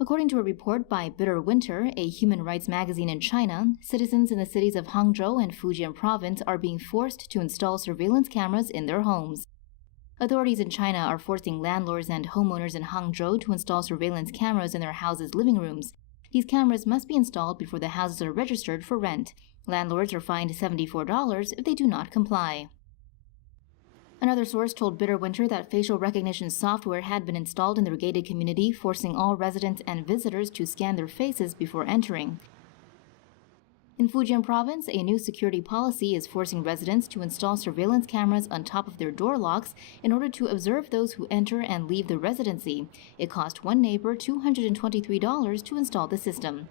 According to a report by Bitter Winter, a human rights magazine in China, citizens in the cities of Hangzhou and Fujian province are being forced to install surveillance cameras in their homes. Authorities in China are forcing landlords and homeowners in Hangzhou to install surveillance cameras in their houses' living rooms. These cameras must be installed before the houses are registered for rent. Landlords are fined $74 if they do not comply. Another source told Bitter Winter that facial recognition software had been installed in the gated community, forcing all residents and visitors to scan their faces before entering. In Fujian province, a new security policy is forcing residents to install surveillance cameras on top of their door locks in order to observe those who enter and leave the residency. It cost one neighbor $223 to install the system.